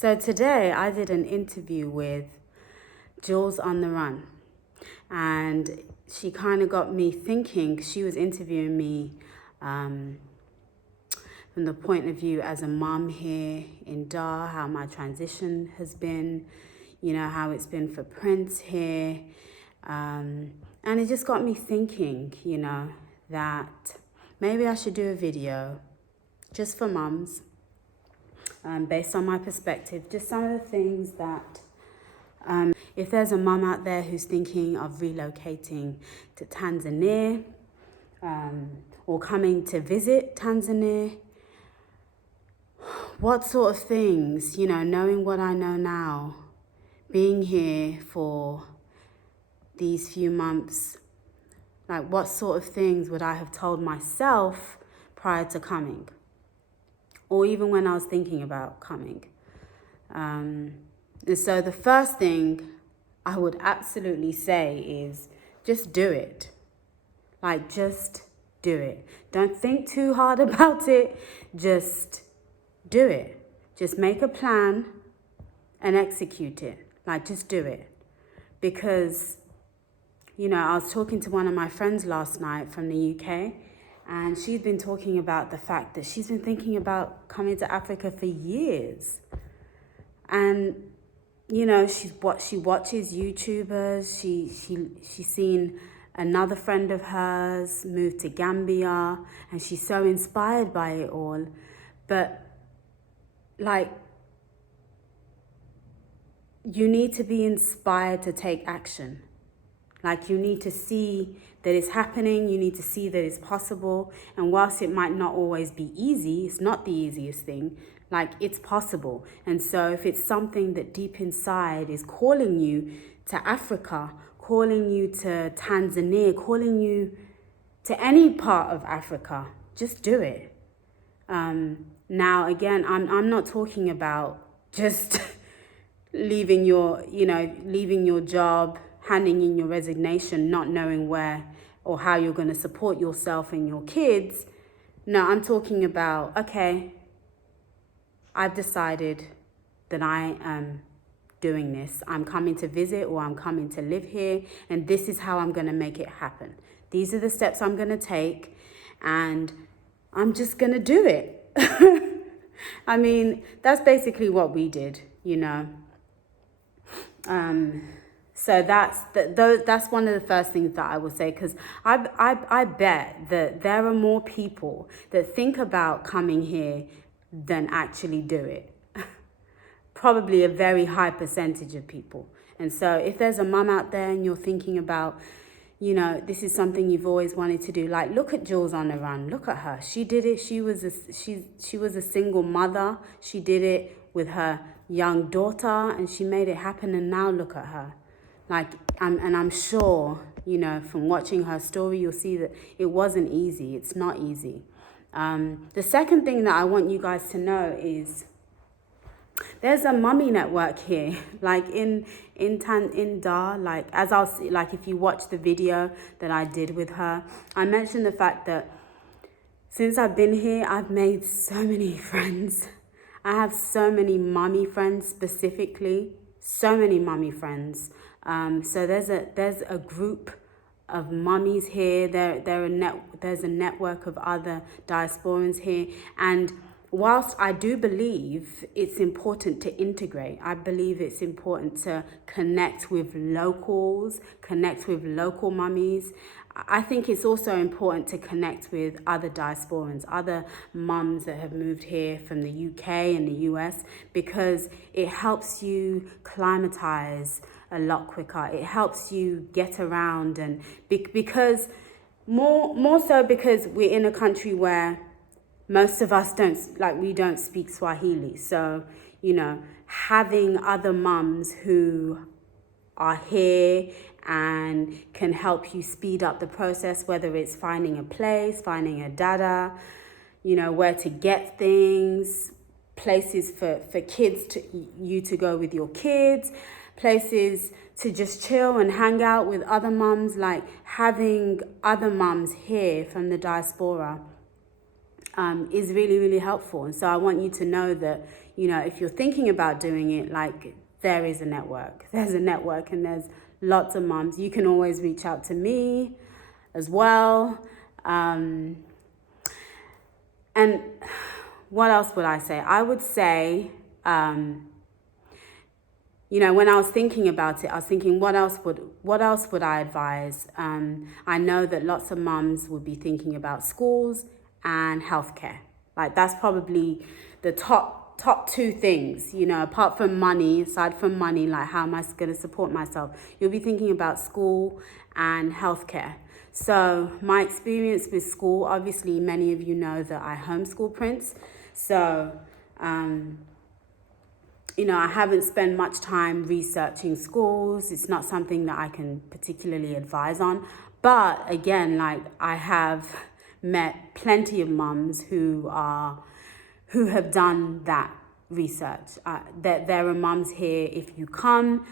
So today I did an interview with Jules on the Run, and she kind of got me thinking. She was interviewing me from the point of view as a mom here in Dar, how my transition has been, how it's been for Prince here. And it just got me thinking, that maybe I should do a video just for mums, based on my perspective, just some of the things that, if there's a mum out there who's thinking of relocating to Tanzania, or coming to visit Tanzania, what sort of things, knowing what I know now, being here for these few months, like what sort of things would I have told myself prior to coming? Or even when I was thinking about coming. And so the first thing I would absolutely say is just do it. Like, just do it. Don't think too hard about it. Just do it. Just make a plan and execute it. Like, just do it. Because, I was talking to one of my friends last night from the UK, and she'd been talking about the fact that she's been thinking about coming to Africa for years. And, she watches YouTubers. She's seen another friend of hers move to Gambia, and she's so inspired by it all. But, you need to be inspired to take action. You need to see that it's happening, you need to see that it's possible. And whilst it might not always be easy, it's not the easiest thing, it's possible. And so if it's something that deep inside is calling you to Africa, calling you to Tanzania, calling you to any part of Africa, just do it. Now, again, I'm not talking about just leaving your job, handing in your resignation, not knowing where or how you're going to support yourself and your kids. No, I'm talking about, okay, I've decided that I am doing this. I'm coming to visit, or I'm coming to live here, and this is how I'm going to make it happen. These are the steps I'm going to take, and I'm just going to do it. I mean, that's basically what we did, So that's one of the first things that I would say, because I bet that there are more people that think about coming here than actually do it. Probably a very high percentage of people. And so if there's a mum out there and you're thinking about, this is something you've always wanted to do, look at Jules on the Run. Look at her. She did it. She was a single mother. She did it with her young daughter, and she made it happen. And now look at her. I'm sure, from watching her story, you'll see that it wasn't easy. It's not easy. The second thing that I want you guys to know is there's a mummy network here, in Dar, as I'll see, if you watch the video that I did with her, I mentioned the fact that since I've been here, I've made so many friends. I have so many mummy friends specifically, so many mummy friends. So there's a group of mummies here. There's a network of other diasporans here. And whilst I do believe it's important to integrate, I believe it's important to connect with locals, connect with local mummies. I think it's also important to connect with other diasporans, other mums that have moved here from the UK and the US, because it helps you climatize a lot quicker. It helps you get around, and because more so because we're in a country where most of us don't speak Swahili. So, having other mums who are here and can help you speed up the process, whether it's finding a place, finding a dada, where to get things, places for kids to go with your kids, places to just chill and hang out with other mums, having other mums here from the diaspora is really, really helpful. And so I want you to know that, you know, if you're thinking about doing it, like, there is a network. There's a network and there's lots of mums. You can always reach out to me as well. And what else would I say? I would say, you know, when I was thinking about it, I was thinking, what else would I advise? I know that lots of mums would be thinking about schools and healthcare. Like, that's probably the top two things, you know, apart from money, aside from money, like, how am I going to support myself? You'll be thinking about school and healthcare. So my experience with school, obviously, many of you know that I homeschool Prince. So, you know, I haven't spent much time researching schools. It's not something that I can particularly advise on. But again, like, I have met plenty of mums who have done that research. There are mums here, if you come,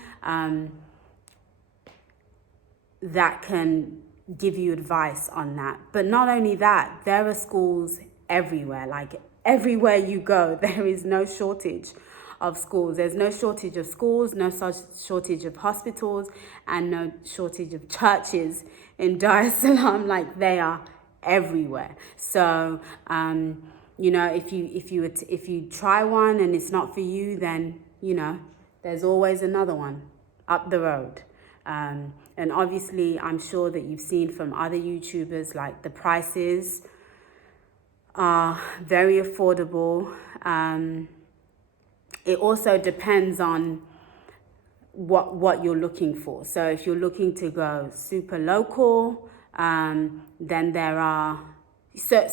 that can give you advice on that. But not only that, there are schools everywhere. Like, everywhere you go, there is no shortage of schools. There's no shortage of schools, no such shortage of hospitals, and no shortage of churches in Dar es Salaam. Like, they are everywhere. So, you know, if you try one and it's not for you, then, you know, there's always another one up the road. And obviously, I'm sure that you've seen from other YouTubers, like, the prices are very affordable. It also depends on what you're looking for. So if you're looking to go super local, then there are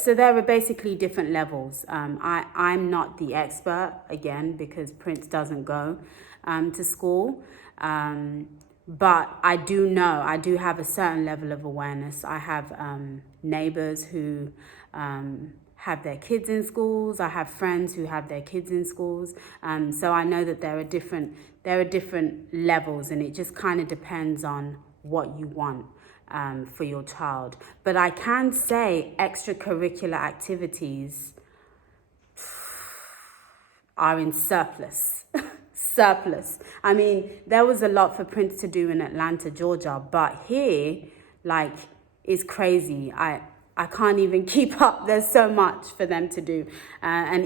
there are basically different levels. I'm not the expert, again, because Prince doesn't go to school. But I do know, I do have a certain level of awareness. I have neighbors who have their kids in schools. I have friends who have their kids in schools. So I know that there are different levels, and it just kind of depends on what you want for your child. But I can say extracurricular activities are in surplus. Surplus. I mean, there was a lot for Prince to do in Atlanta, Georgia, but here, like, it's crazy. I can't even keep up. There's so much for them to do. And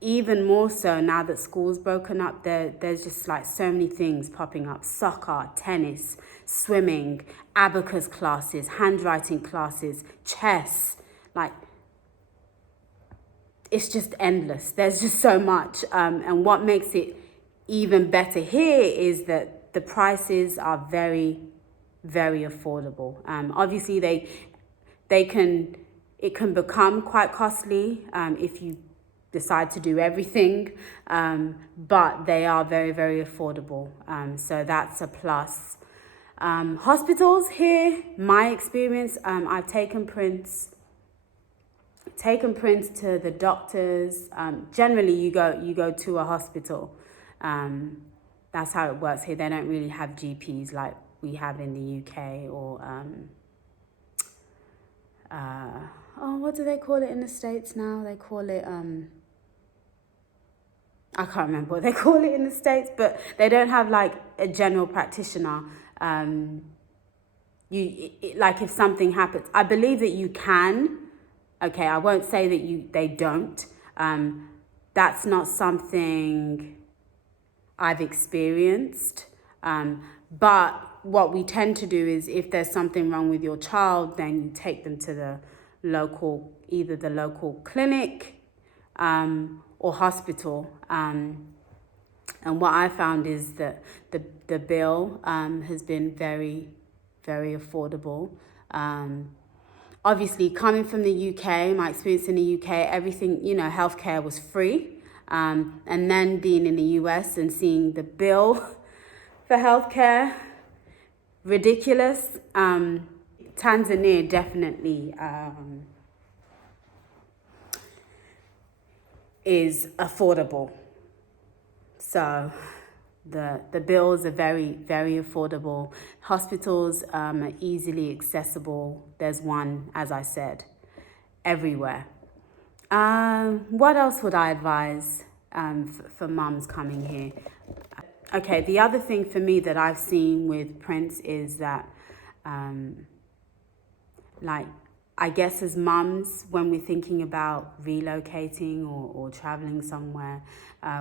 even more so now that school's broken up, there's just, like, so many things popping up. Soccer, tennis, swimming, abacus classes, handwriting classes, chess. Like, it's just endless. There's just so much. And what makes it even better here is that the prices are very, very affordable. Obviously, it can become quite costly if you decide to do everything, but they are very, very affordable. So that's a plus. Hospitals here, my experience, I've taken Prince to the doctors. Generally, you go to a hospital. That's how it works here. They don't really have GPs like we have in the UK, or what do they call it in the States now? They call it I can't remember what they call it in the States, but they don't have, like, a general practitioner. Like, if something happens, I believe that you can. Okay, I won't say that they don't. That's not something I've experienced. But what we tend to do is, if there's something wrong with your child, then you take them to either the local clinic or hospital. And what I found is that the bill has been very, very affordable. Obviously, coming from the UK, my experience in the UK, everything, you know, healthcare was free. And then being in the US and seeing the bill for healthcare, ridiculous. Tanzania definitely is affordable. So the bills are very, very affordable. Hospitals are easily accessible. There's one, as I said, everywhere. What else would I advise? for mums coming here. Okay, the other thing for me that I've seen with Prince is that, like, I guess as mums, when we're thinking about relocating or traveling somewhere,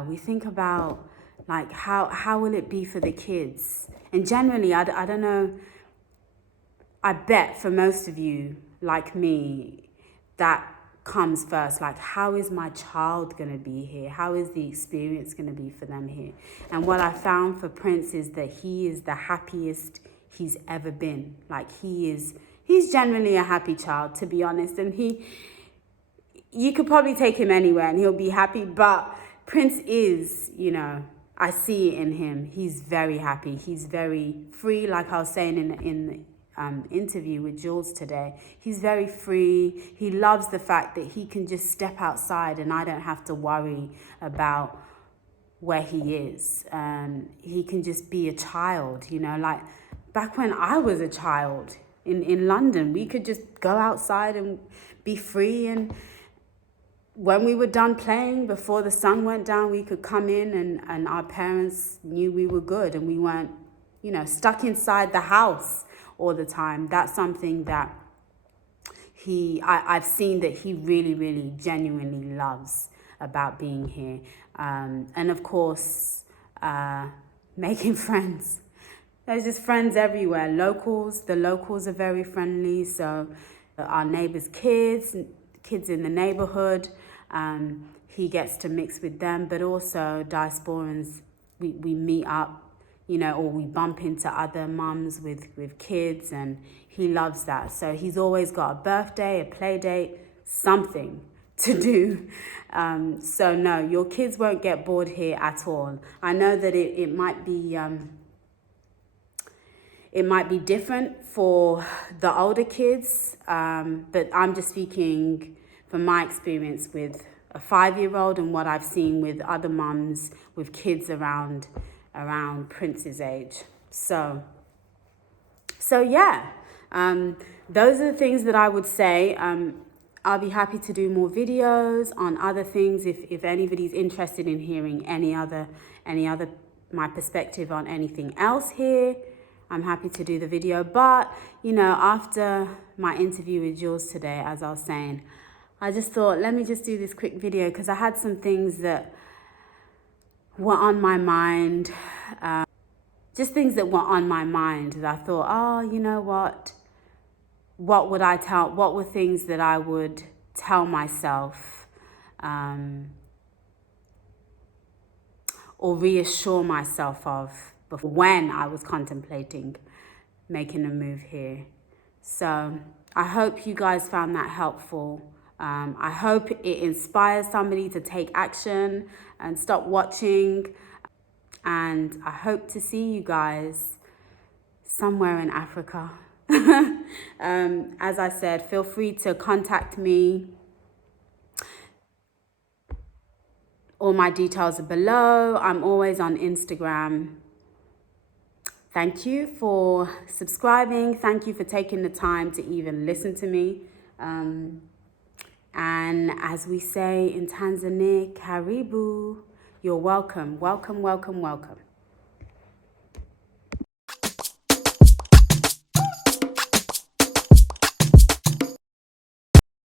we think about, like, how will it be for the kids? And generally, I don't know, I bet for most of you, like me, that comes first. Like, how is my child going to be here? How is the experience going to be for them here? And what I found for Prince is that he is the happiest he's ever been. Like, he's generally a happy child, to be honest. And you could probably take him anywhere and he'll be happy. But Prince is, I see it in him. He's very happy. He's very free, like I was saying in the interview with Jules today. He's very free. He loves the fact that he can just step outside and I don't have to worry about where he is. He can just be a child, like back when I was a child in London, we could just go outside and be free. And when we were done playing, before the sun went down, we could come in and our parents knew we were good and we weren't, stuck inside the house all the time. That's something that I've seen that he really, really genuinely loves about being here. And of course, making friends. There's just friends everywhere. The locals are very friendly. So our neighbors' kids in the neighborhood, he gets to mix with them, but also diasporans, we meet up, or we bump into other mums with kids, and he loves that. So he's always got a birthday, a play date, something to do. So no, your kids won't get bored here at all. I know that it might be different for the older kids, but I'm just speaking from my experience with a 5-year-old and what I've seen with other mums with kids around Prince's age. So yeah, those are the things that I would say. I'll be happy to do more videos on other things if anybody's interested in hearing any other my perspective on anything else here. I'm happy to do the video. But after my interview with Jules today, as I was saying, I just thought, let me just do this quick video because I had some things that were on my mind, just things that were on my mind that I thought, oh, you know what were things that I would tell myself, or reassure myself of before, when I was contemplating making a move here. So I hope you guys found that helpful. I hope it inspires somebody to take action and stop watching. And I hope to see you guys somewhere in Africa. As I said, feel free to contact me. All my details are below. I'm always on Instagram. Thank you for subscribing. Thank you for taking the time to even listen to me. And as we say in Tanzania, karibu. You're welcome, welcome, welcome, welcome.